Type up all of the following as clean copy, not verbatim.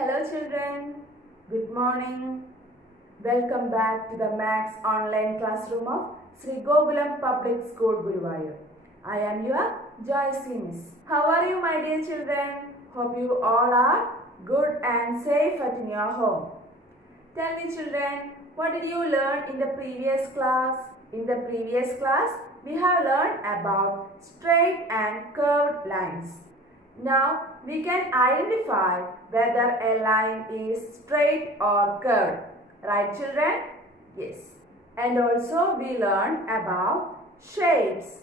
Hello children, good morning. Welcome back to the Maths online classroom of Sri Gokulam Public School, Guruvayur. I am your Joyce Miss. How are you my dear children? Hope you all are good and safe at your home. Tell me children, what did you learn in the previous class? In the previous class, we have learned about straight and curved lines. Now we can identify whether a line is straight or curved. Right children? Yes. And also we learned about shapes.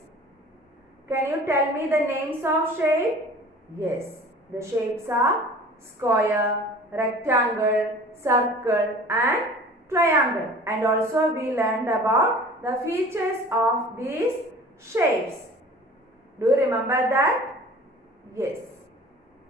Can you tell me the names of shape? Yes. The shapes are square, rectangle, circle and triangle. And also we learned about the features of these shapes. Do you remember that? Yes.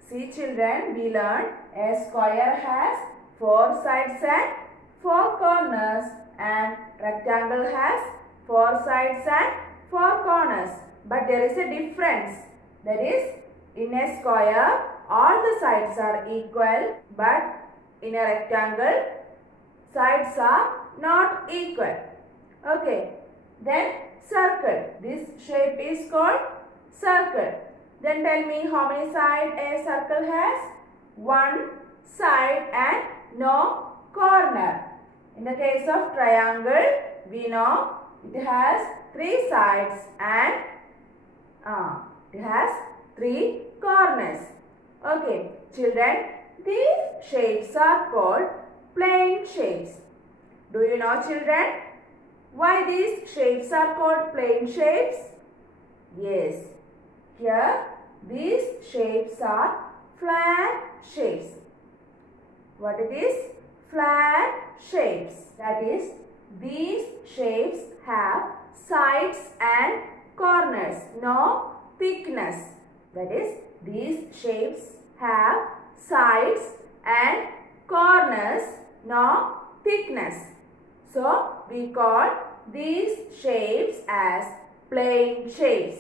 See children, we learned a square has 4 sides and 4 corners and rectangle has 4 sides and 4 corners. But there is a difference. That is, in a square all the sides are equal, but in a rectangle sides are not equal. Okay. Then circle. This shape is called circle. Then tell me how many sides a circle has? 1 side and no corner. In the case of triangle, we know it has 3 sides and it has 3 corners. Okay, children, these shapes are called plane shapes. Do you know children why these shapes are called plane shapes? Yes. Here, these shapes are flat shapes. What it is? Flat shapes. That is, these shapes have sides and corners, no thickness. That is, these shapes have sides and corners, no thickness. So, we call these shapes as plane shapes.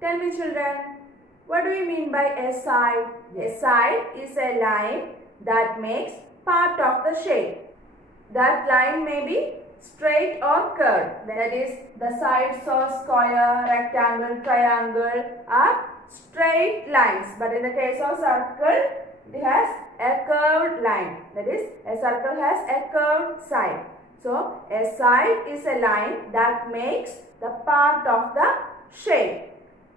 Tell me children, what do we mean by a side? A side is a line that makes part of the shape. That line may be straight or curved. That is, the sides of square, rectangle, triangle are straight lines. But in the case of circle, it has a curved line. That is, a circle has a curved side. So, a side is a line that makes the part of the shape.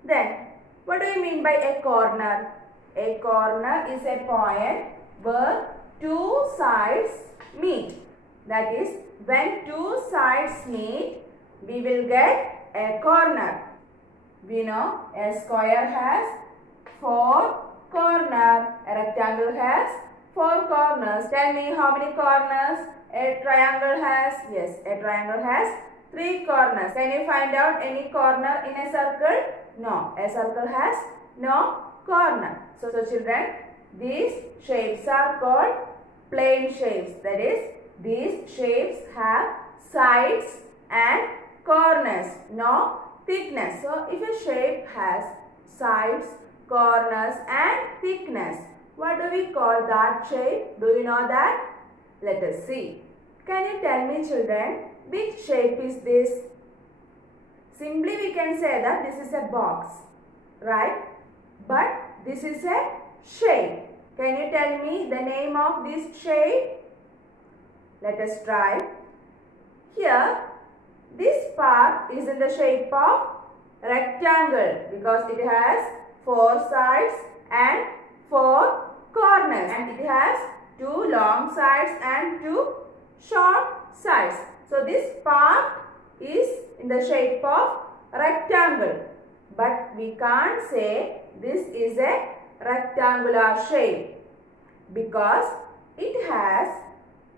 Then, what do you mean by a corner? A corner is a point where 2 sides meet. That is, when 2 sides meet, we will get a corner. We know a square has 4 corners, a rectangle has 4 corners. Tell me how many corners a triangle has? Yes, a triangle has 3 corners. Can you find out any corner in a circle? No, a circle has no corner. So children, these shapes are called plane shapes. That is, these shapes have sides and corners, no thickness. So if a shape has sides, corners and thickness, what do we call that shape? Do you know that? Let us see. Can you tell me children, which shape is this? Simply we can say that this is a box, right? But this is a shape. Can you tell me the name of this shape? Let us try. Here, this part is in the shape of rectangle because it has 4 sides and 4 corners. And it has 2 long sides and 2 short sides. So, this part is in the shape of rectangle, but we can't say this is a rectangular shape because it has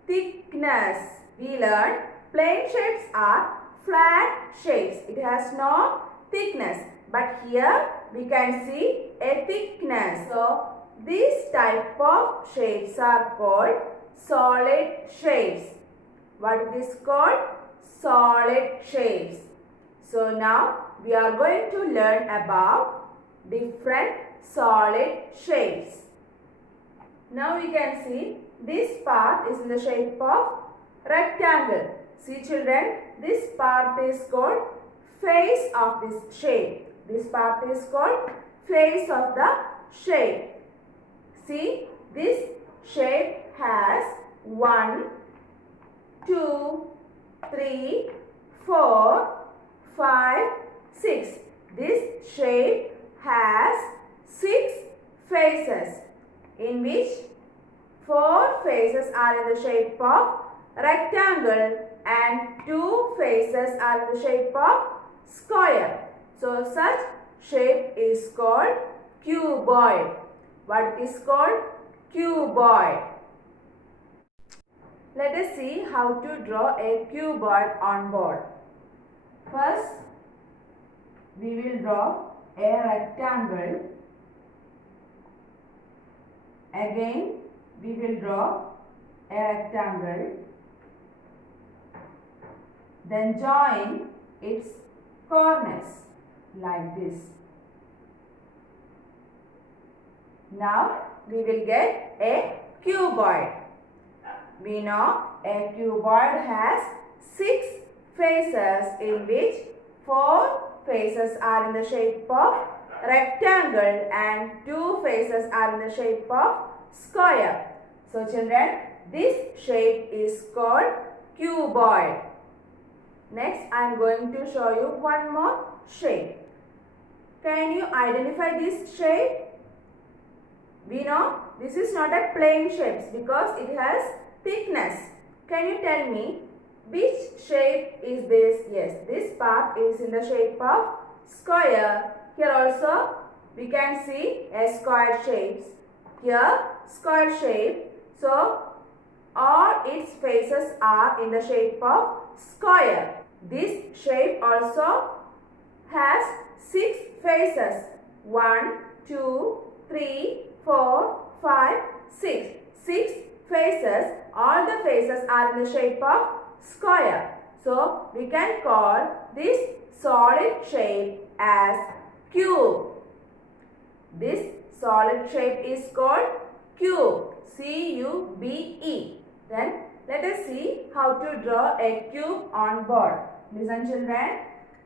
thickness. We learned plane shapes are flat shapes. It has no thickness, but here we can see a thickness. So these type of shapes are called solid shapes. What it is called? Solid shapes. So now we are going to learn about different solid shapes. Now we can see this part is in the shape of rectangle. See children, this part is called face of this shape. This part is called face of the shape. See, this shape has 1, 2, 3, 4, 5, 6. This shape has 6 faces, in which 4 faces are in the shape of rectangle and 2 faces are in the shape of square. So such shape is called cuboid. What is called? Cuboid. Let us see how to draw a cuboid on board. First, we will draw a rectangle. Again, we will draw a rectangle. Then join its corners like this. Now, we will get a cuboid. We know a cuboid has 6 faces, in which 4 faces are in the shape of rectangle and 2 faces are in the shape of square. So children, this shape is called cuboid. Next, I am going to show you one more shape. Can you identify this shape? We know this is not a plane shape because it has thickness. Can you tell me which shape is this? Yes, this part is in the shape of square. Here also we can see a square shape. Here square shape. So all its faces are in the shape of square. This shape also has 6 faces. 1, 2, 3, 4, 5, 6. 6 faces. All the faces are in the shape of square. So we can call this solid shape as cube. This solid shape is called cube. C-U-B-E. Then let us see how to draw a cube on board. Listen children.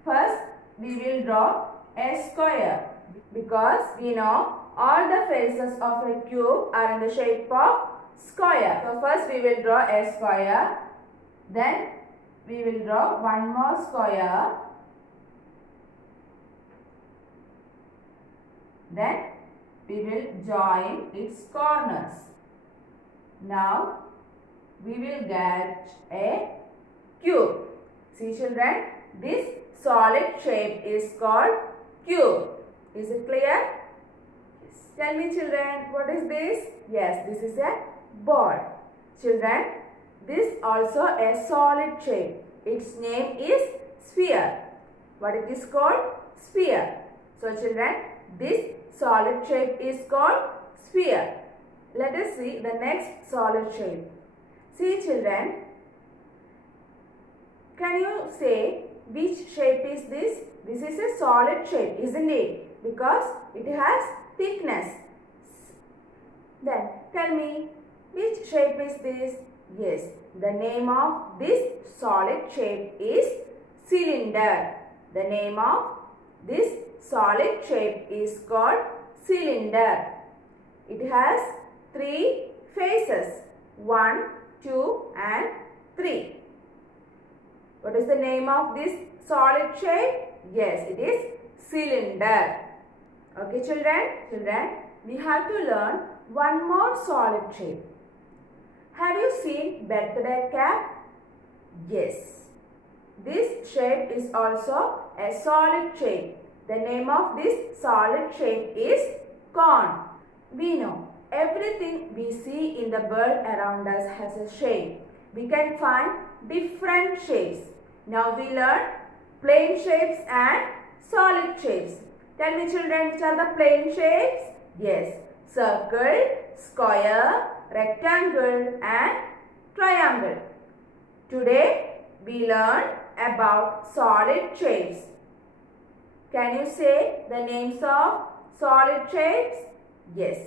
First we will draw a square because we know all the faces of a cube are in the shape of square. So first we will draw a square. Then we will draw one more square. Then we will join its corners. Now we will get a cube. See children, this solid shape is called cube. Is it clear? Yes. Tell me children, what is this? Yes, this is a ball. Children, this also a solid shape. Its name is sphere. What it is called? Sphere. So children, this solid shape is called sphere. Let us see the next solid shape. See children, can you say which shape is this? This is a solid shape, isn't it? Because it has thickness. Then tell me, which shape is this? Yes, the name of this solid shape is cylinder. The name of this solid shape is called cylinder. It has 3 faces. 1, 2 and 3. What is the name of this solid shape? Yes, it is cylinder. Okay children, we have to learn one more solid shape. Have you seen birthday cap? Yes. This shape is also a solid shape. The name of this solid shape is cone. We know everything we see in the world around us has a shape. We can find different shapes. Now we learn plane shapes and solid shapes. Tell me children, which are the plane shapes? Yes, circle, square, rectangle and triangle. Today we learn about solid shapes. Can you say the names of solid shapes? Yes,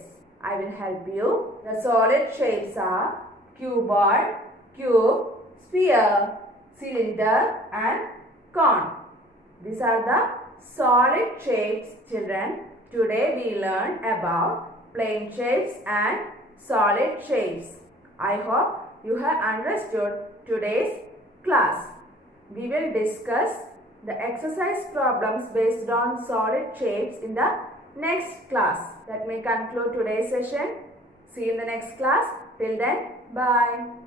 I will help you. The solid shapes are cuboid, cube, sphere, cylinder and cone. These are the solid shapes, children. Today we learn about plane shapes and solid shapes. I hope you have understood today's class. We will discuss the exercise problems based on solid shapes in the next class. Let me conclude today's session. See you in the next class. Till then, bye.